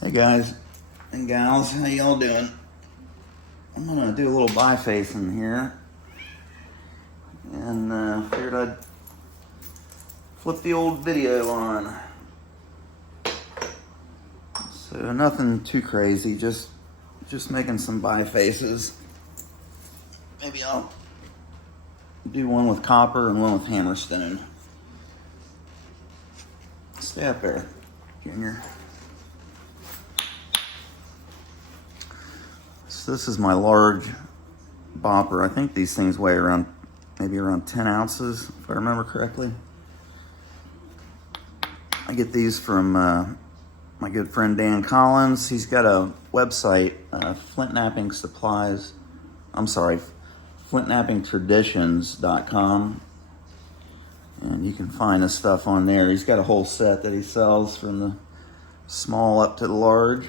Hey guys and gals, how y'all doing? I'm gonna do a little biface in here, and figured I'd flip the old video on. So nothing too crazy, just making some bifaces. Maybe I'll do one with copper and one with hammerstone. Stay up there, Junior. So this is my large bopper. I think these things weigh maybe around 10 ounces, if I remember correctly. I get these from my good friend Dan Collins. He's got a website, flintnappingtraditions.com. And you can find this stuff on there. He's got a whole set that he sells from the small up to the large.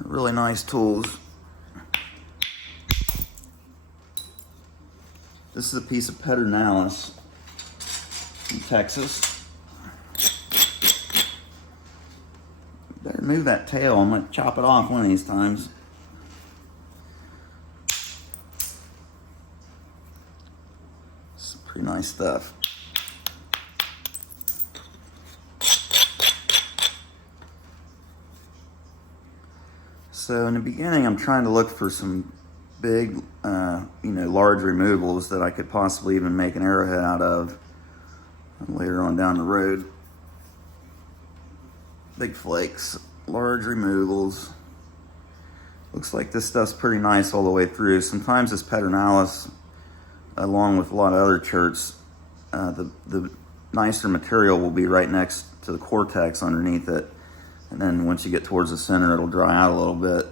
Really nice tools. This is a piece of pedernales from Texas. Better move that tail. I'm going to chop it off one of these times. Some pretty nice stuff. So in the beginning, I'm trying to look for some big, large removals that I could possibly even make an arrowhead out of later on down the road. Big flakes, large removals. Looks like this stuff's pretty nice all the way through. Sometimes this pedernales, along with a lot of other cherts, the nicer material will be right next to the cortex underneath it. And then once you get towards the center, it'll dry out a little bit.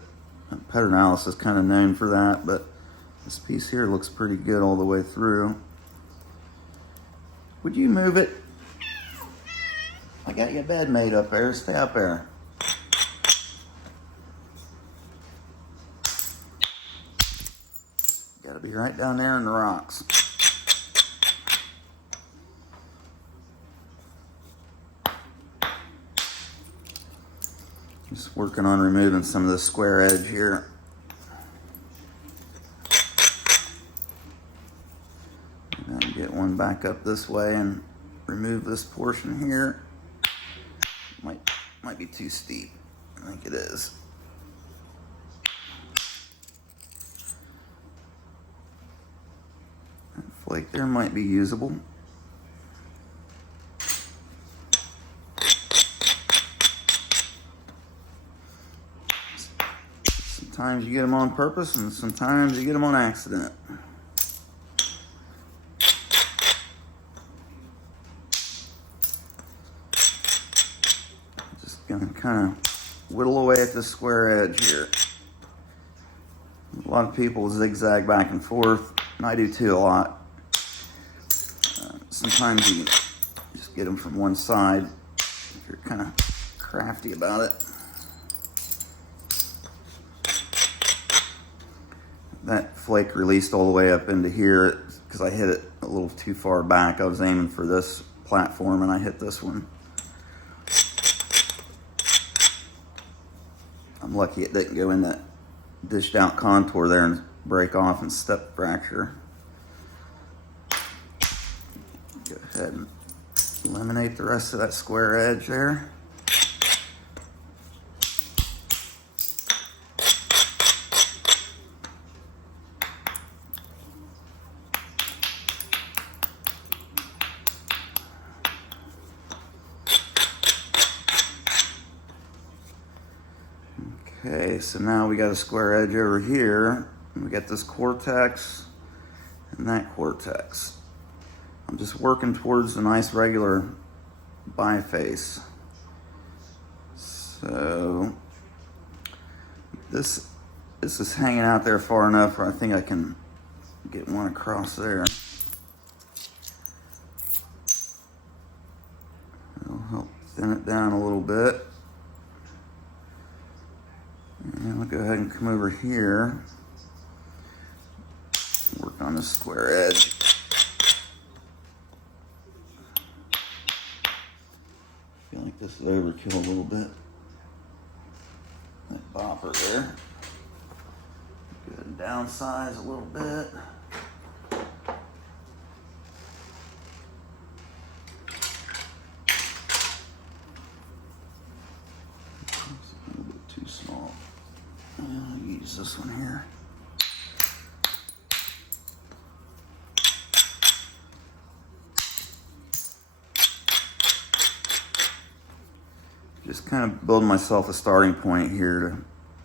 Pedernales is kind of known for that, but this piece here looks pretty good all the way through. Would you move it? I got your bed made up there. Stay up there. Gotta be right down there in the rocks. Just working on removing some of the square edge here. And get one back up this way and remove this portion here. Might be too steep. I think it is. That flake there might be usable. Sometimes you get them on purpose, and sometimes you get them on accident. Just gonna kind of whittle away at the square edge here. A lot of people zigzag back and forth, and I do too a lot. Sometimes you just get them from one side if you're kind of crafty about it. That flake released all the way up into here because I hit it a little too far back. I was aiming for this platform and I hit this one. I'm lucky it didn't go in that dished out contour there and break off and step fracture. Go ahead and eliminate the rest of that square edge there. Okay, so now we got a square edge over here, and we got this cortex and that cortex. I'm just working towards a nice regular biface. So this is hanging out there far enough where I think I can get one across there. It'll help thin it down a little bit. And I'll go ahead and come over here, work on the square edge. I feel like this is overkill a little bit. bopper there. Go ahead and downsize a little bit. It's a little bit too small. I'll use this one here. Just kind of building myself a starting point here to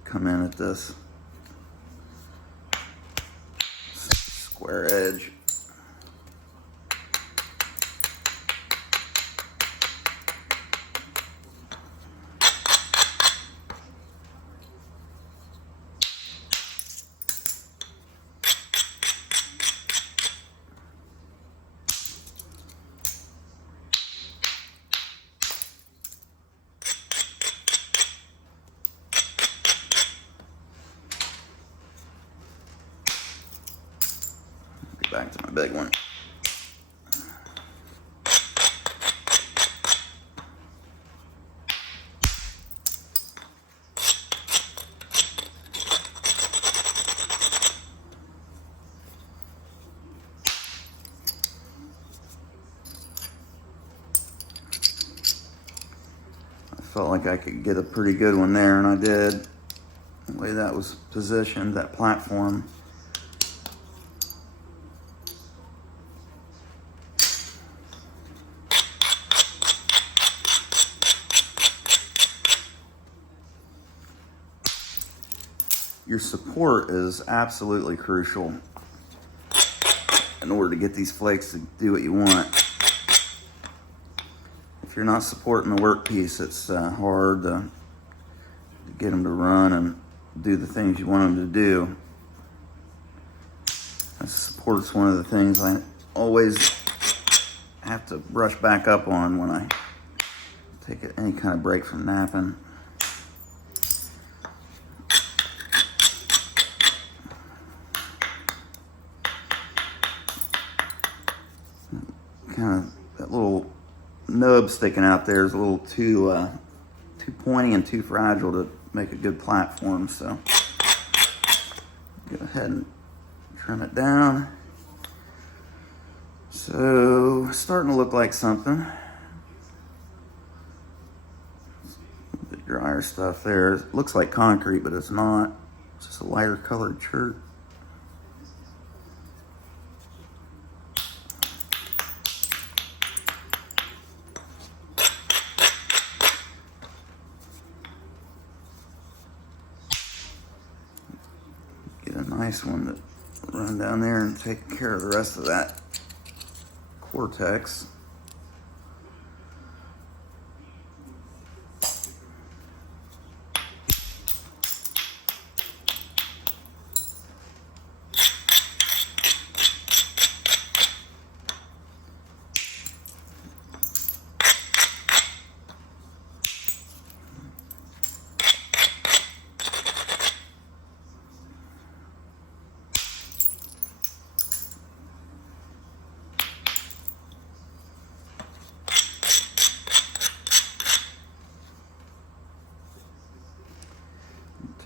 come in at this square edge. Back to my big one. I felt like I could get a pretty good one there, and I did. The way that was positioned, that platform. Your support is absolutely crucial in order to get these flakes to do what you want. If you're not supporting the workpiece, it's hard to get them to run and do the things you want them to do. Support's one of the things I always have to brush back up on when I take any kind of break from napping. Kind of that little nub sticking out there is a little too pointy and too fragile to make a good platform, so go ahead and trim it down. So starting to look like something. The drier stuff there, it looks like concrete, but it's not. It's just a lighter colored shirt. Nice one to run down there and take care of the rest of that cortex.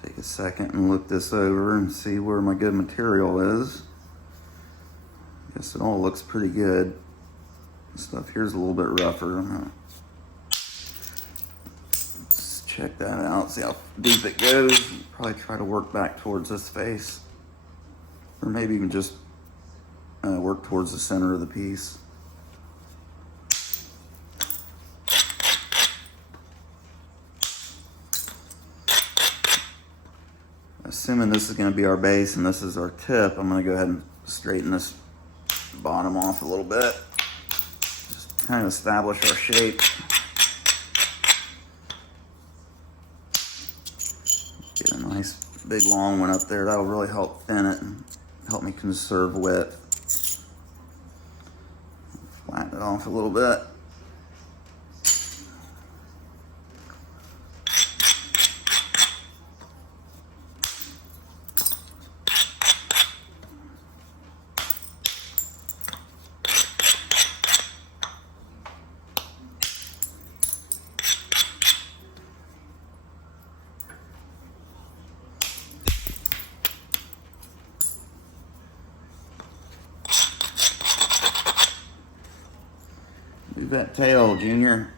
Take a second and look this over and see where my good material is. Guess it all looks pretty good. This stuff here's a little bit rougher. Let's check that out, see how deep it goes. Probably try to work back towards this face, or maybe even just work towards the center of the piece. Assuming this is going to be our base and this is our tip, I'm going to go ahead and straighten this bottom off a little bit. Just kind of establish our shape. Get a nice big long one up there. That'll really help thin it and help me conserve width. Flatten it off a little bit. Move that tail, Junior.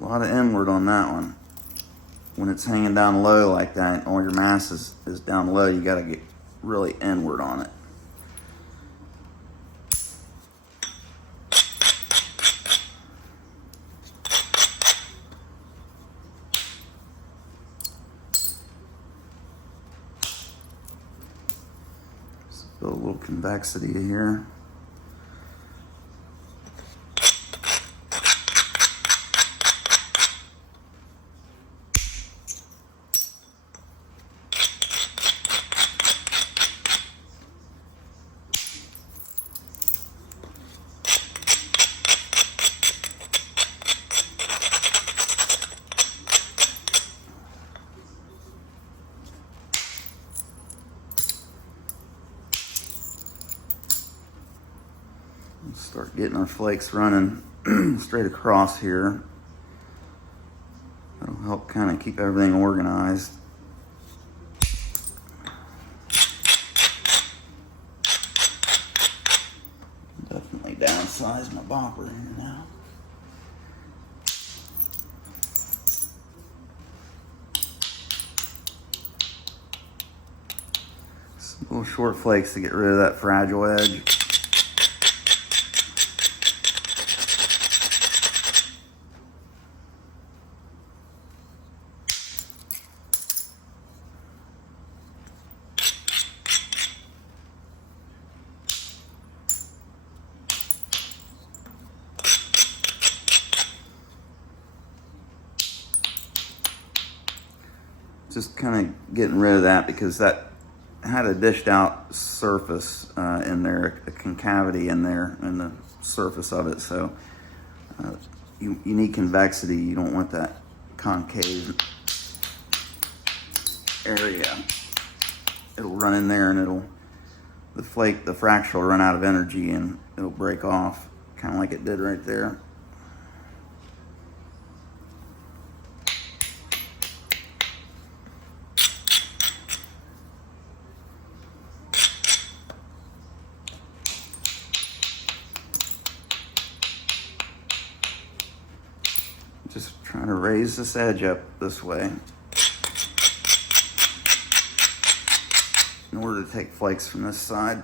A lot of inward on that one. When it's hanging down low like that, all your mass is down low, you gotta get really inward on it. Just build a little convexity here. Start getting our flakes running straight across here. That'll help kind of keep everything organized. Definitely downsize my bopper here now. Some little short flakes to get rid of that fragile edge. Just kind of getting rid of that because that had a dished out surface in there, a concavity in there in the surface of it. So you need convexity. You don't want that concave area. It'll run in there and the fracture will run out of energy and it'll break off, kind of like it did right there. Just trying to raise this edge up this way in order to take flakes from this side.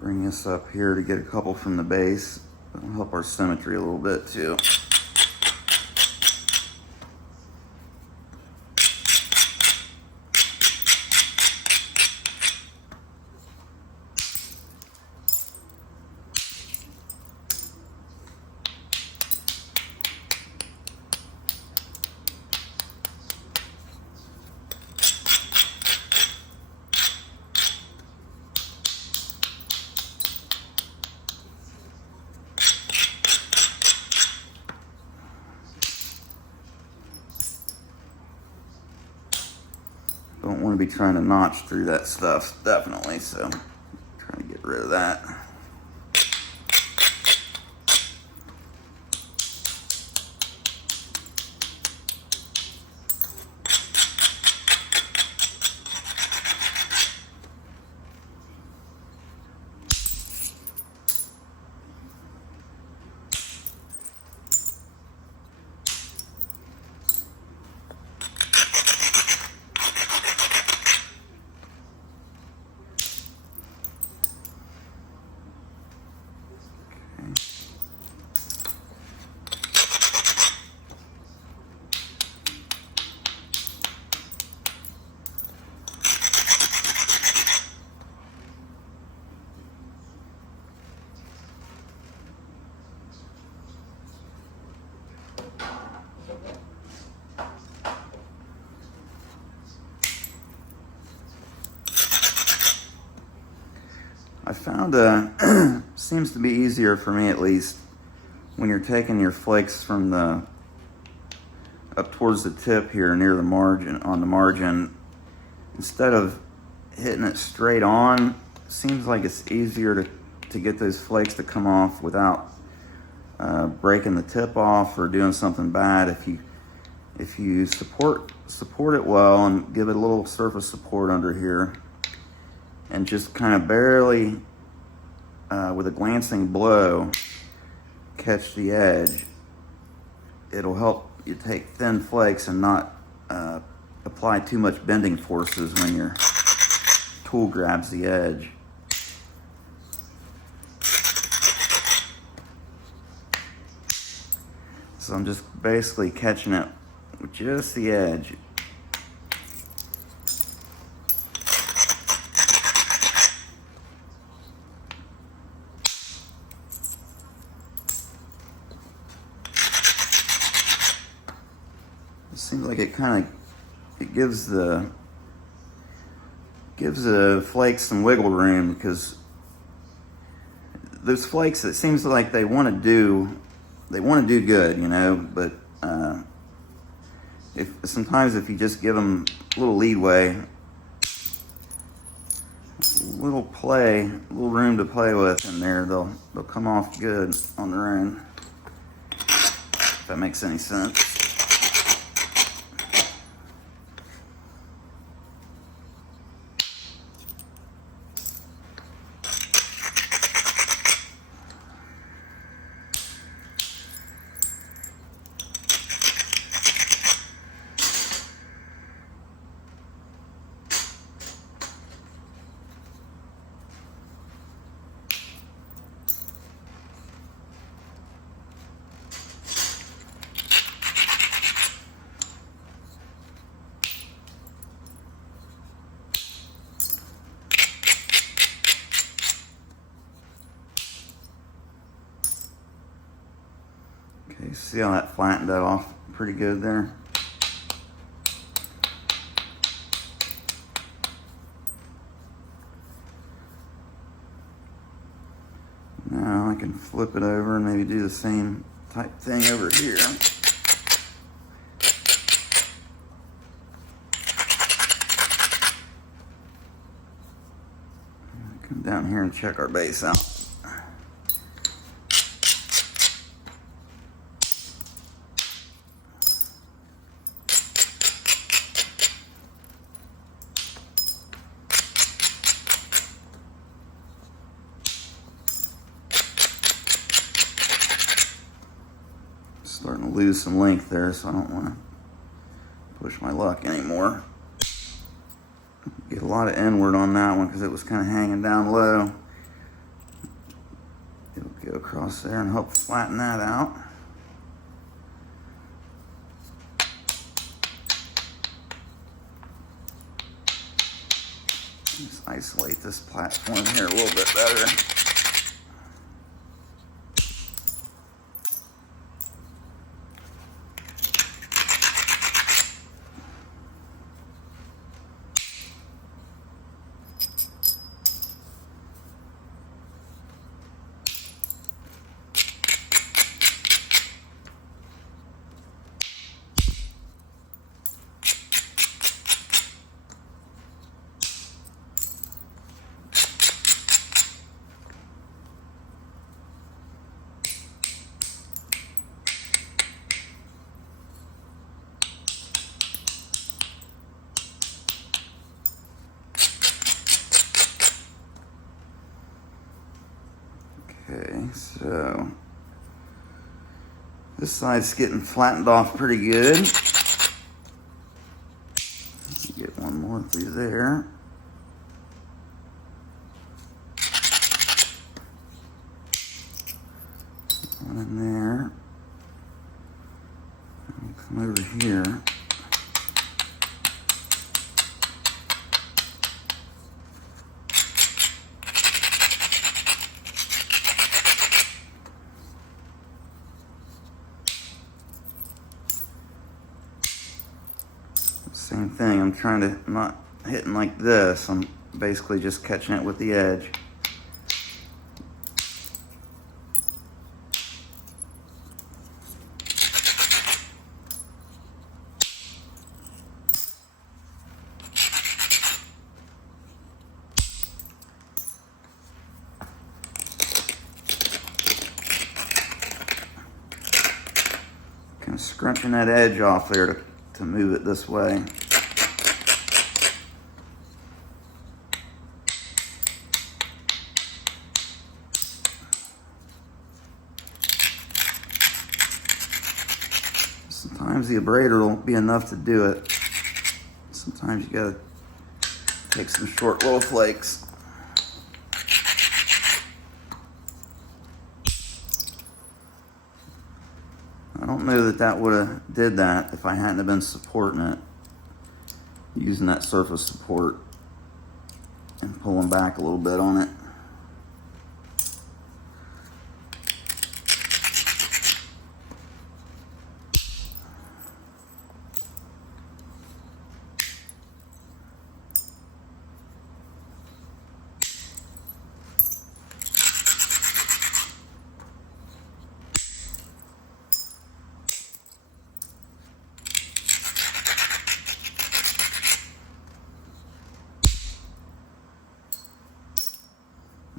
Bring this up here to get a couple from the base. That'll help our symmetry a little bit too. Don't want to be trying to notch through that stuff, definitely, so trying to get rid of that. found seems to be easier for me at least when you're taking your flakes from the up towards the tip here near the margin, on the margin, instead of hitting it straight on, seems like it's easier to get those flakes to come off without breaking the tip off or doing something bad. If you support it well and give it a little surface support under here and just kind of barely with a glancing blow catch the edge, it'll help you take thin flakes and not apply too much bending forces when your tool grabs the edge. So I'm just basically catching it with just the edge. It seems like it gives the flakes some wiggle room, because those flakes, it seems like they want to do good, you know, but sometimes if you just give them a little leeway, a little room to play with in there, they'll come off good on their own, if that makes any sense. Okay, see how that flattened that off pretty good there? Now I can flip it over and maybe do the same type thing over here. Come down here and check our base out. Starting to lose some length there, so I don't want to push my luck anymore. Get a lot of inward on that one because it was kind of hanging down low. It'll go across there and help flatten that out. Just isolate this platform here a little bit better. Okay, so this side's getting flattened off pretty good. Get one more through there. One in there. And come over here. Same thing, I'm trying to not hitting like this. I'm basically just catching it with the edge. scrunching that edge off there to move it this way. Sometimes the abrader will be enough to do it. Sometimes you gotta take some short little flakes. I don't know that that would have did that if I hadn't have been supporting it, using that surface support and pulling back a little bit on it.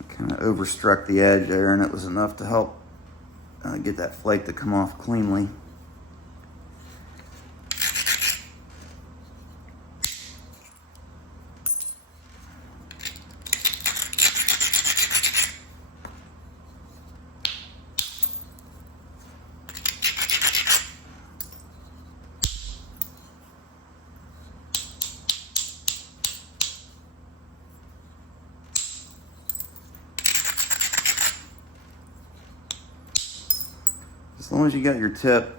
Kind of overstruck the edge there, and it was enough to help get that flake to come off cleanly. As long as you got your tip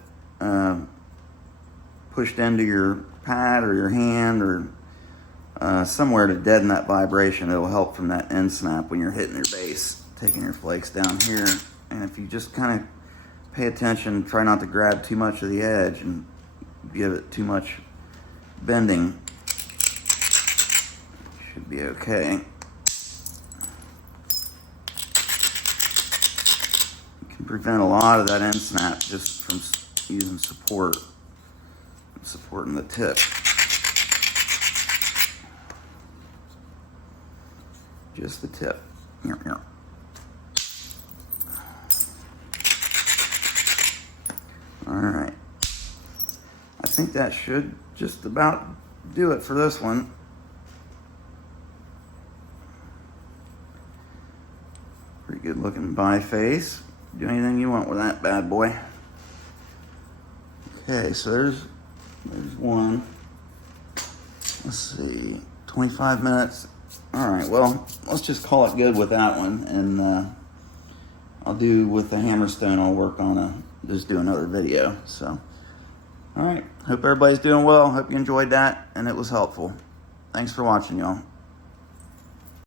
pushed into your pad or your hand or somewhere to deaden that vibration, it'll help from that end snap when you're hitting your bass, taking your flakes down here. And if you just kind of pay attention, try not to grab too much of the edge and give it too much bending, should be okay. Prevent a lot of that end snap just from using support, supporting the tip. Just the tip. All right. I think that should just about do it for this one. Pretty good looking biface. Do anything you want with that bad boy. Okay, so there's one. Let's see, 25 minutes. All right, well, let's just call it good with that one, and I'll do with the hammerstone. I'll work on just do another video. So, all right, hope everybody's doing well. Hope you enjoyed that and it was helpful. Thanks for watching, y'all.